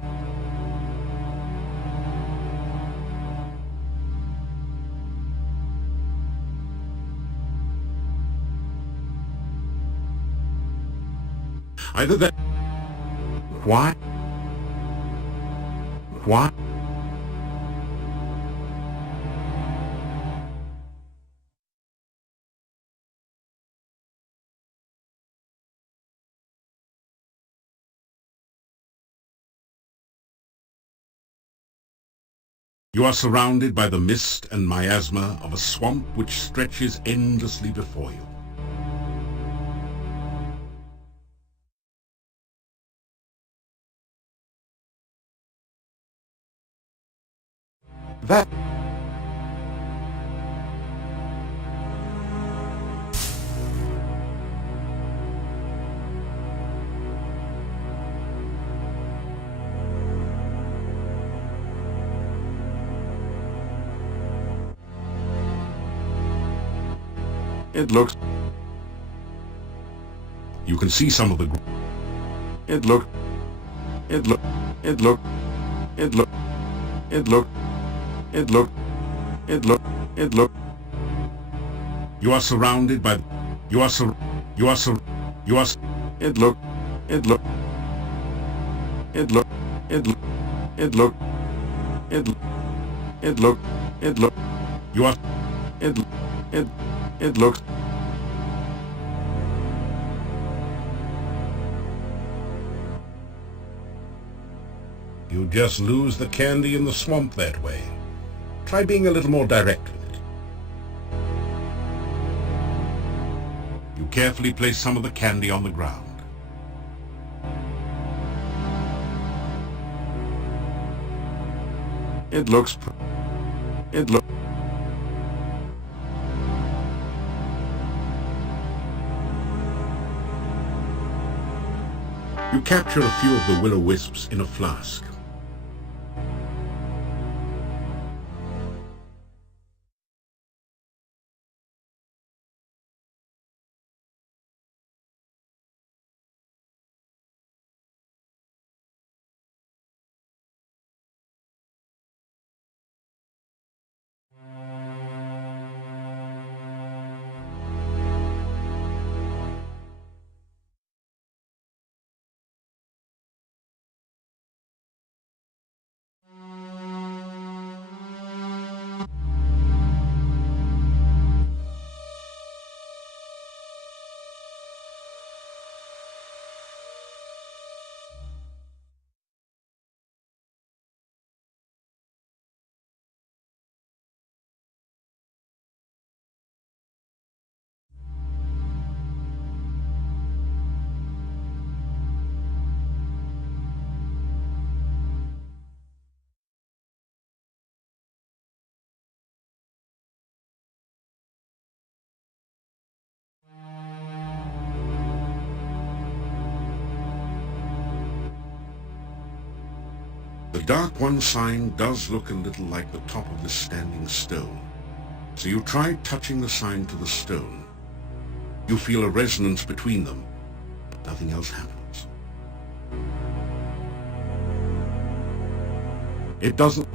Either that... What? What? You are surrounded by the mist and miasma of a swamp which stretches endlessly before you. That... It looks... You can see some of the... It look... It look... It look... It look... It look... It look... It look... It look... You are surrounded by... You are sur... You are sur... You are... It look... It look... It look... It look... It look... It look... It look... It look... You are... It... It... It looks... You just lose the candy in the swamp that way. Try being a little more direct with it. You carefully place some of the candy on the ground. It looks... It looks... You capture a few of the will-o-wisps in a flask. The Dark One sign does look a little like the top of this standing stone. So you try touching the sign to the stone. You feel a resonance between them, but nothing else happens. It doesn't...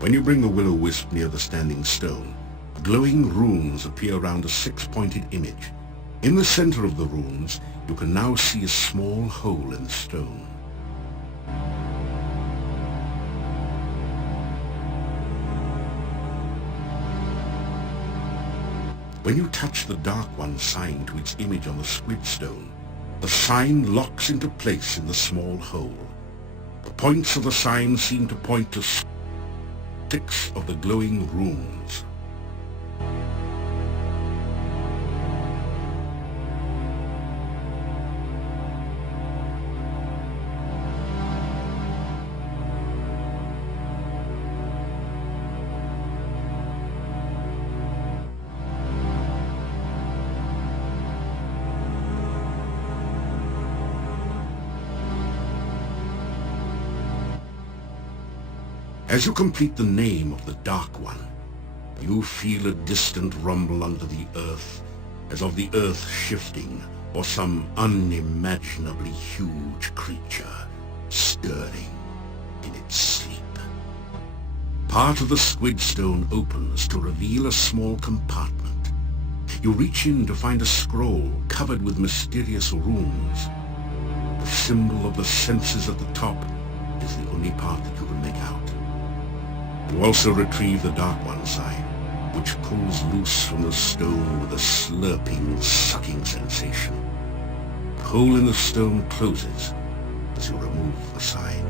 When you bring the will-o-wisp near the standing stone, glowing runes appear around a six-pointed image. In the center of the runes, you can now see a small hole in the stone. When you touch the Dark One sign to its image on the squid stone, the sign locks into place in the small hole. The points of the sign seem to point to 6 of the glowing runes. As you complete the name of the Dark One, you feel a distant rumble under the earth, as of the earth shifting, or some unimaginably huge creature stirring in its sleep. Part of the squid stone opens to reveal a small compartment. You reach in to find a scroll covered with mysterious runes. The symbol of the senses at the top is the only part that you can make out. You also retrieve the Dark One sign, which pulls loose from the stone with a slurping, sucking sensation. The hole in the stone closes as you remove the sign.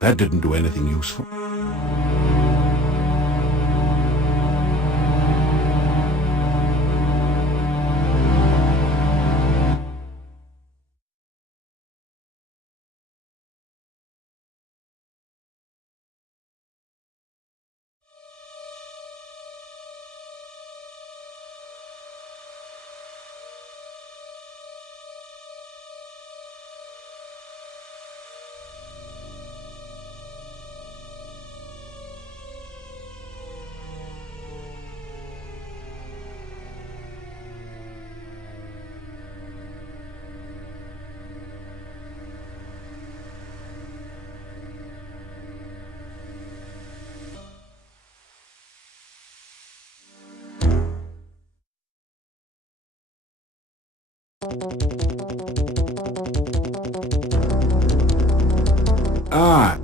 That didn't do anything useful. Ah.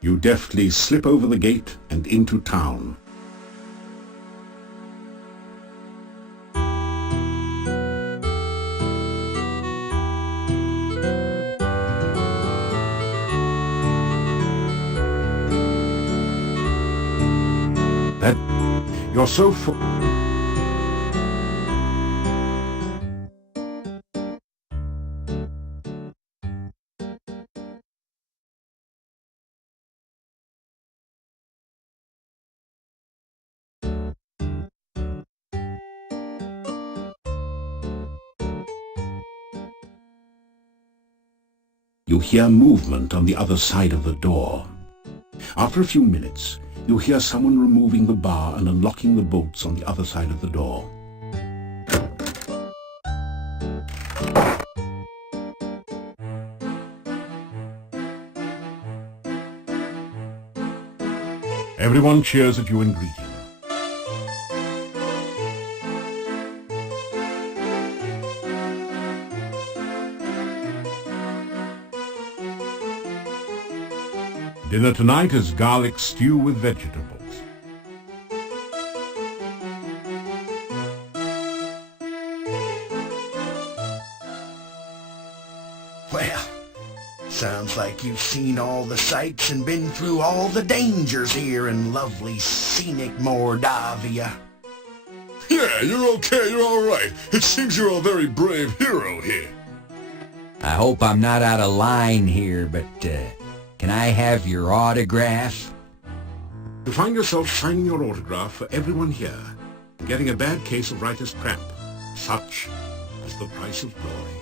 You deftly slip over the gate and into town. You're so full. You hear movement on the other side of the door. After a few minutes, you hear someone removing the bar and unlocking the bolts on the other side of the door. Everyone cheers at you in greeting. Dinner tonight is garlic stew with vegetables. Well, sounds like you've seen all the sights and been through all the dangers here in lovely scenic Mordavia. Yeah, you're okay, you're alright. It seems you're a very brave hero here. I hope I'm not out of line here, but, can I have your autograph? You find yourself signing your autograph for everyone here, and getting a bad case of writer's cramp. Such is the price of glory.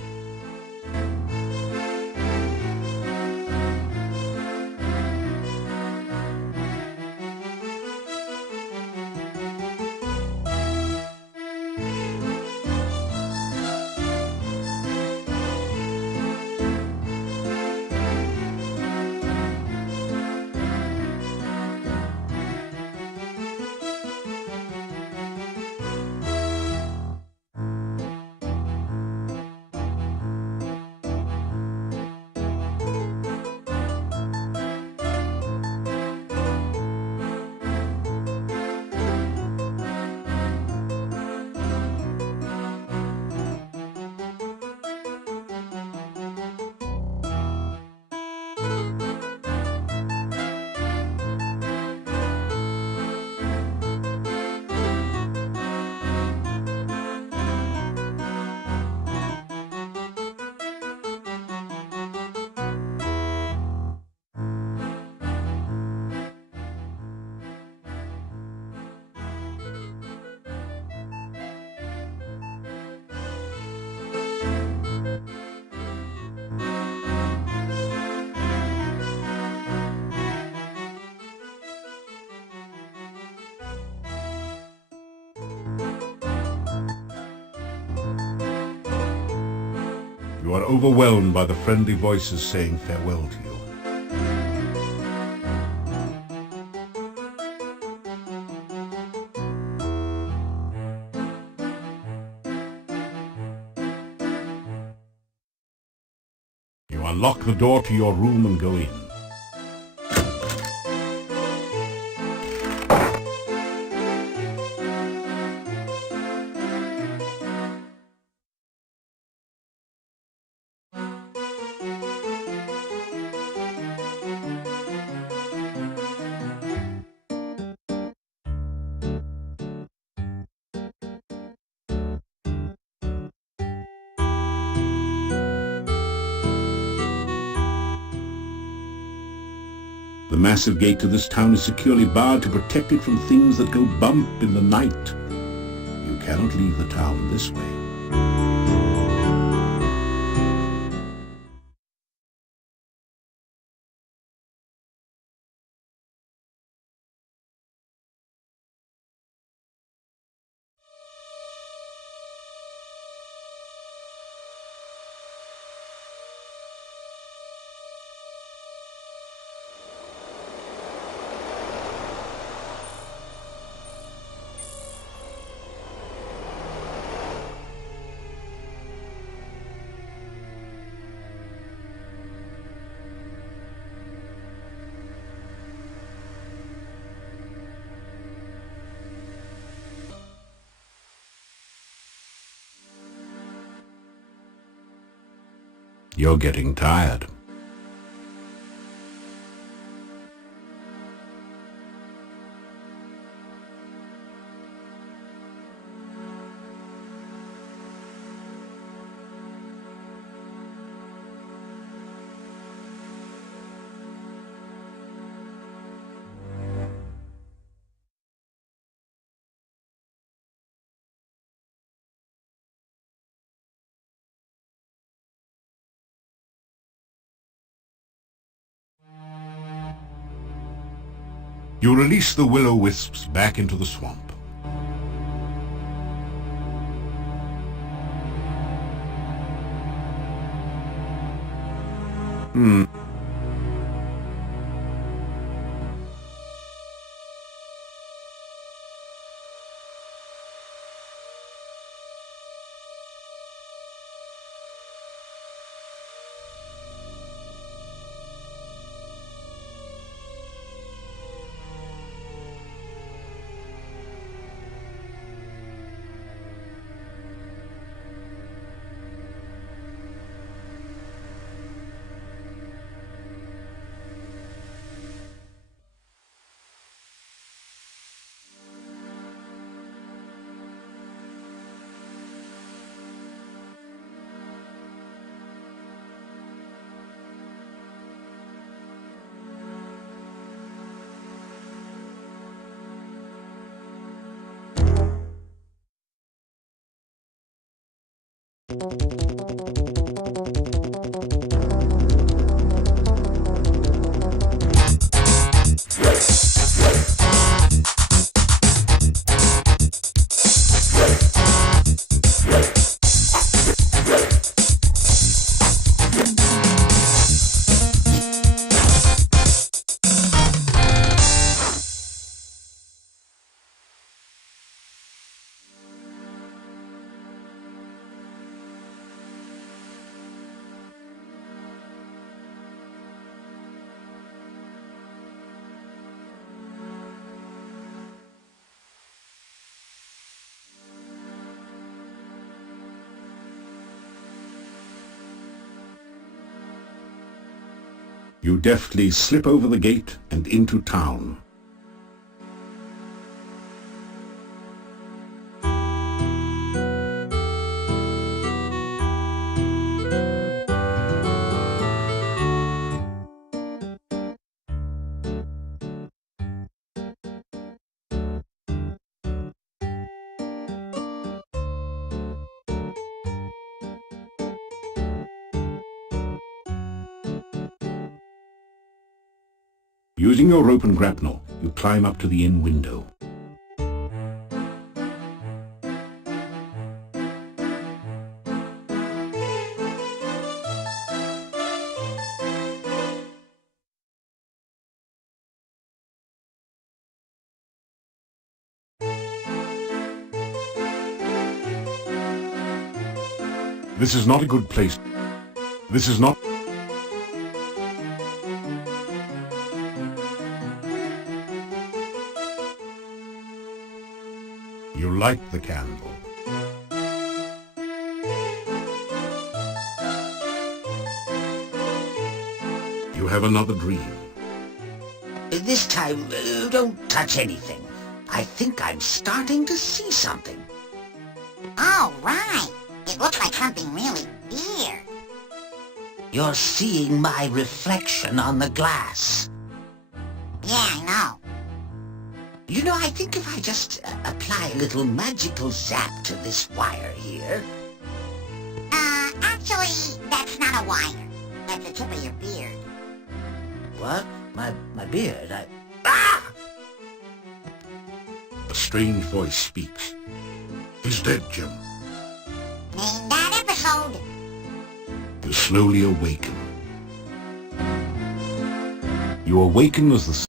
You are overwhelmed by the friendly voices saying farewell to you. You unlock the door to your room and go in. The massive gate to this town is securely barred to protect it from things that go bump in the night. You cannot leave the town this way. You're getting tired. You release the will-o'-wisps back into the swamp. You deftly slip over the gate and into town. Using your rope and grapnel, you climb up to the inn window. This is not a good place. This is not... You light the candle. You have another dream. This time, don't touch anything. I think I'm starting to see something. Oh, right. It looks like something really weird. You're seeing my reflection on the glass. Yeah, I know. You know, I think if I just apply a little magical zap to this wire here... Actually, that's not a wire. That's the tip of your beard. What? My beard? Ah! A strange voice speaks. He's dead, Jim. Name that episode. You slowly awaken. You awaken as the